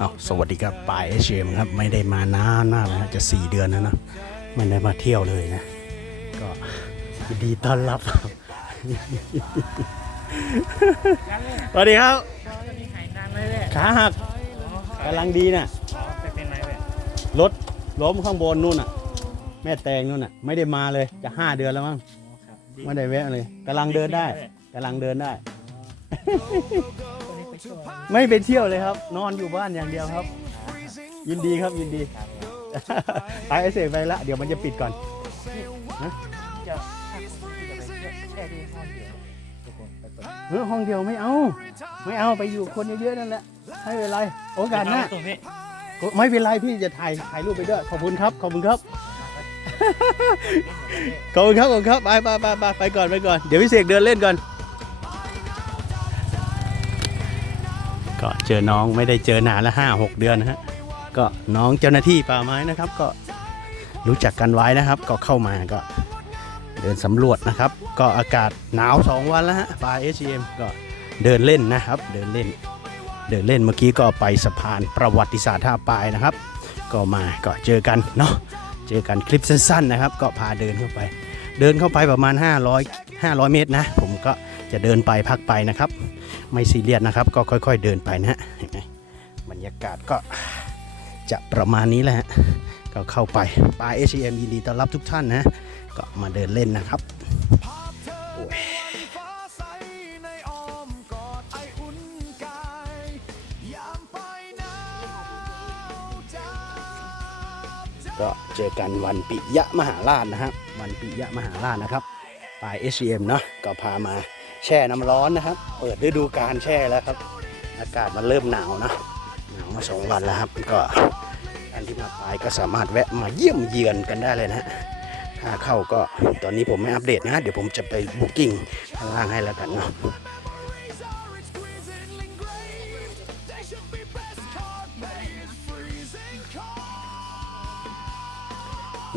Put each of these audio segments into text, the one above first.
อ้าวสวัสดีครับป่ายเอชเอ็มครับ ไม่ได้มานานมากแล้วนะจะสี่เดือนแล้วนะไม่ได้มาเที่ยวเลยนะ ก็ยินดีต้อนรับครับสวัสดีครับจะมีหายนานเลยแหละขาหักกำลังดีน่ะไปเป็นไรแบบรถล้มข้างบนนู่นน่ะ แม่แตงนู่นน่ะ ไม่ได้มาเลยจะห้าเดือนแล้วมั้งครับไม่ได้แวะเลยกำลังเดินได้กำลังเดินได้คนนี้ไปช่วย ไม่ไปเที่ยวเลยครับ นอนอยู่บ้านอย่างเดียวครับ ยินดีครับยินดีไปไอเสกไปละเดี๋ยวมันจะปิดก่อนจะถ้าคนที่จะไปเที่ยวแค่ที่ห้องเดียวทุกคนไปเปิดเออห้องเดียวไม่เอา ไม่เอาไปอยู่คนเยอะๆนั่นแหละไม่เป็นไรโอกาสหน้าตรงนี้ไม่เป็นไรพี่จะถ่ายถ่ายรูปไปด้วยขอบคุณครับขอบคุณครับขอบคุณครับขอบคุณครับไปไปไปไปไปก่อนไปก่อนเดี๋ยวพี่เสกเดินเล่นก่อน ก็เจอน้องไม่ได้เจอนานละห้าหกเดือนนะฮะก็น้องเจ้าหน้าที่ป่าไม้นะครับ ก็รู้จักกันไว้นะครับ ก็เข้ามาก็เดินสำรวจนะครับ ก็อากาศหนาวสองวันแล้วฮะปลาเอชเอ็มก็เดินเล่นนะครับ เดินเล่น เดินเล่นเมื่อกี้ก็ไปสะพานประวัติศาสตร์ท่าปายนะครับ ก็มาก็เจอกันเนาะเจอกันคลิปสั้นๆนะครับ ก็พาเดินเข้าไป เดินเข้าไปประมาณ 500 500 เมตรนะ ผมก็ จะเดินไปพักไปนะครับ ไม่ซีเรียสนะครับ ก็ค่อย ๆ เดินไปนะฮะเห็นไหมบรรยากาศก็จะประมาณนี้แหละฮะก็เข้าไปปลา HM ยินดีต้อนรับทุกท่านนะก็มาเดินเล่นนะครับก็เจอกันวันปิยะมหาราชนะครับ วันปิยะมหาราชนะครับปลาย HM เนาะก็พามา แช่น้ำร้อนนะครับ เปิดฤดูการแช่แล้วครับ อากาศมันเริ่มหนาวนะหนาวมาสองวันแล้วครับ ก็การที่มาปลายก็สามารถแวะมาเยี่ยมเยือนกันได้เลยนะฮะค่าเข้าก็ตอนนี้ผมไม่อัปเดตนะ เดี๋ยวผมจะไปบุ๊กิ้งข้างล่างให้แล้วกันเนาะ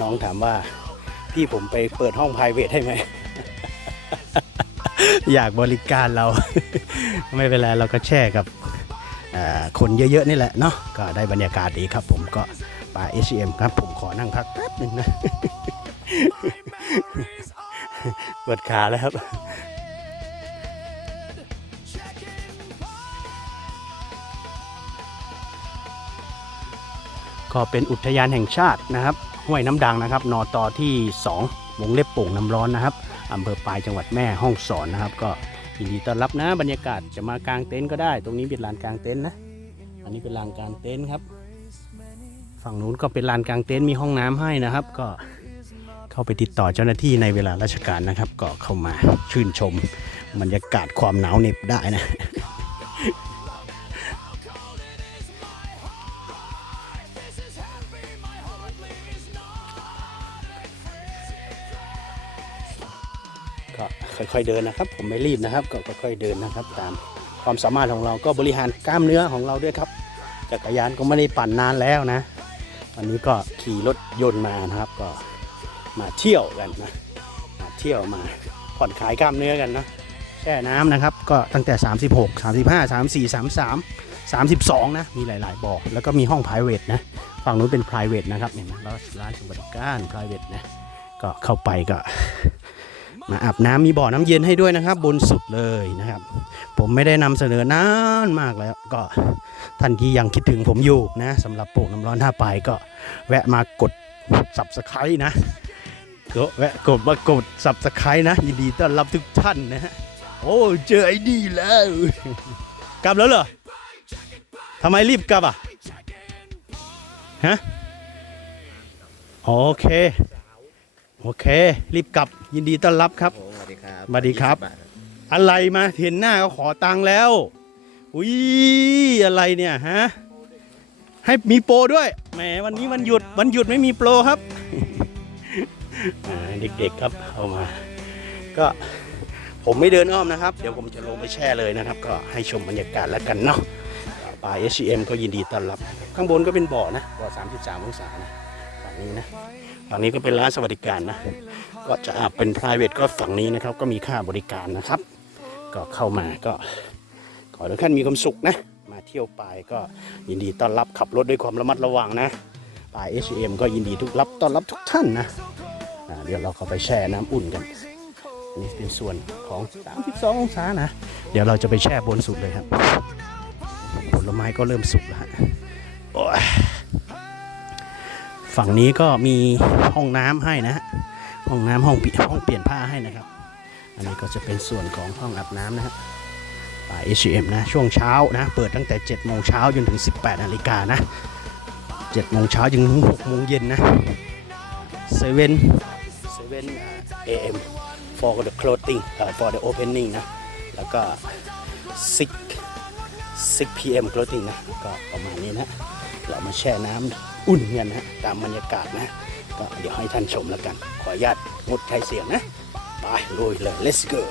น้องถามว่าพี่ผมไปเปิดห้อง p r i v a t ให้ไหม อยากบริการเรา ไม่เป็นไรเราก็แช่กับคนเยอะ ๆ นี่แหละเนาะก็ได้บรรยากาศดีครับ ผมก็ป่า HM ครับ ผมขอนั่งพักแป๊บหนึ่งนะปวดขาแล้วครับก็เป็นอุทยานแห่งชาตินะครับ ห้วยน้ำดังนะครับ นอตอที่ 2 วงเล็บโป่งน้ำร้อนนะครับ อำเภอปลายจังหวัดแม่ห้องสอนนะครับ ก็ยินดีต้อนรับนะบรรยากาศจะมากางเต็นท์ก็ได้ ตรงนี้เป็นลานกางเต็นท์นะ อันนี้เป็นลานกางเต็นท์ครับ ฝั่งนู้นก็เป็นลานกางเต็นท์มีห้องน้ำให้นะครับ ก็เข้าไปติดต่อเจ้าหน้าที่ในเวลาราชการนะครับ ก็เข้ามาชื่นชมบรรยากาศความหนาวเหน็บได้นะ ค่อยๆเดินนะครับ ผมไม่รีบนะครับ ก็ค่อยๆเดินนะครับ ตามความสามารถของเราก็บริหารกล้ามเนื้อของเราด้วยครับจักรยานก็ไม่ได้ปั่นนานแล้วนะ วันนี้ก็ขี่รถยนต์มานะครับ ก็มาเที่ยวกันนะมาเที่ยวมาผ่อนคลายกล้ามเนื้อกันนะแช่น้ำนะครับ ก็ตั้งแต่ 36 35 34 33 32 นะ มีหลาย ๆบ่อแล้วก็มีห้อง p r i v a t นะ ฝั่งนู้นเป็น p r i v a t นะครับเห็นไหมแล้วร้านสวัสดิการ p r i v a t นะ ก็เข้าไปก็ มาอาบน้ำมีบ่อน้ำเย็นให้ด้วยนะครับ บนสุดเลยนะครับ ผมไม่ได้นำเสนอนานมากแล้วก็ท่านที่ยังคิดถึงผมอยู่นะสำหรับโป่งน้ำร้อนท่าไปก็แวะมากด subscribe นะก็แวะกดมากด subscribe นะยินดีต้อนรับทุกท่านนะฮะโอ้เจอไอ้นี่แล้ว กลับแล้วเหรอทำไมรีบกลับอะฮะโอเค โอเค รีบกลับยินดีต้อนรับครับ สวัสดีครับสวัสดีครับ อะไรมาเห็นหน้าก็ขอตังค์แล้ว อุ้ยอะไรเนี่ยฮะให้มีโปรด้วยแหมวันนี้วันหยุดวันหยุดไม่มีโปรครับอ่าเด็กๆครับเอามา ก็ผมไม่เดินอ้อมนะครับ เดี๋ยวผมจะลงไปแช่เลยนะครับ ก็ให้ชมบรรยากาศแล้วกันเนาะป่า HCM ก็ยินดีต้อนรับ ข้างบนก็เป็นบ่อนะบ่อ 33 องศานะฝั่งนี้นะ ฝั่งนี้ก็เป็นร้านสวัสดิการนะ ก็จะเป็น private ก็ฝั่งนี้นะครับ ก็มีค่าบริการนะครับ ก็เข้ามาก็ขอทุกท่านมีความสุขนะ มาเที่ยวปายก็ยินดีต้อนรับขับรถด้วยความระมัดระวังนะปาย H&M ก็ยินดีทุกรับต้อนรับทุกท่านนะเดี๋ยวเราเข้าไปแช่น้ำอุ่นกันนี่เป็นส่วนของ 32 องศานะ เดี๋ยวเราจะไปแช่บนสุดเลยครับ ผลไม้ก็เริ่มสุกแล้วฮะโอ้ย ฝั่งนี้ก็มีห้องน้ำให้นะห้องน้ำห้องปลี่ยนห้องเปลี่ยนผ้าให้นะครับ อันนี้ก็จะเป็นส่วนของห้องอาบน้ำนะฮะป่า H&M นะช่วงเช้านะเปิดตั้งแต่7โมงเช้าจนถึง 18นาฬิกานะ7โมงเช้าจนถึง6โมงเย็นนะเซเว่นเซเว่น AM for the clothing uh, for the opening นะแล้วก็ 6 6 PM clothing นะก็ประมาณนี้นะ เรามาแช่น้ำ อุ่นเนี่ยนะตามบรรยากาศนะก็เดี๋ยวให้ท่านชมแล้วกัน ขออนุญาตงดใช้เสียงนะ ไปลุยเลย let's go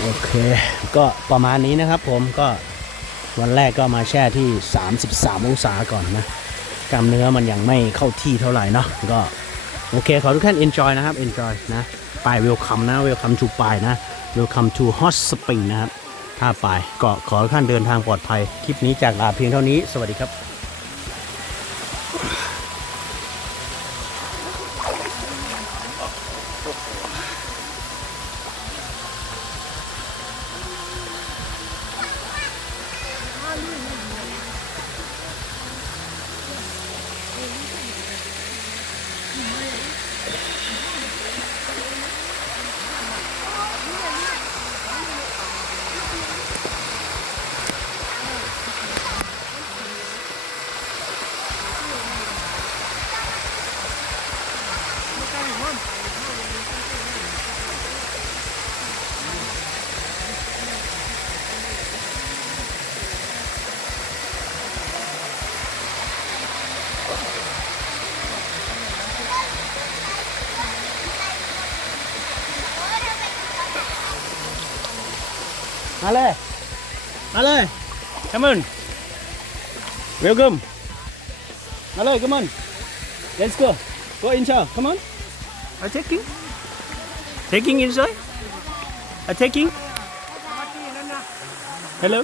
โอเค ก็ประมาณนี้นะครับผมก็วันแรกก็มาแช่ที่ 33 องศาก่อนนะกล้ามเนื้อมันยังไม่เข้าที่เท่าไหร่เนาะก็โอเค ขอทุกท่าน enjoy นะครับ enjoy นะไป welcome นะ welcome to ปายนะ welcome to hot spring นะครับ ถ้าไปก็ขอทุกท่านเดินทางปลอดภัย คลิปนี้จากลาเพียงเท่านี้ สวัสดีครับ มาเลยมาเลย come on welcome มาเลย come on let's go go inside come on are taking taking inside are taking hello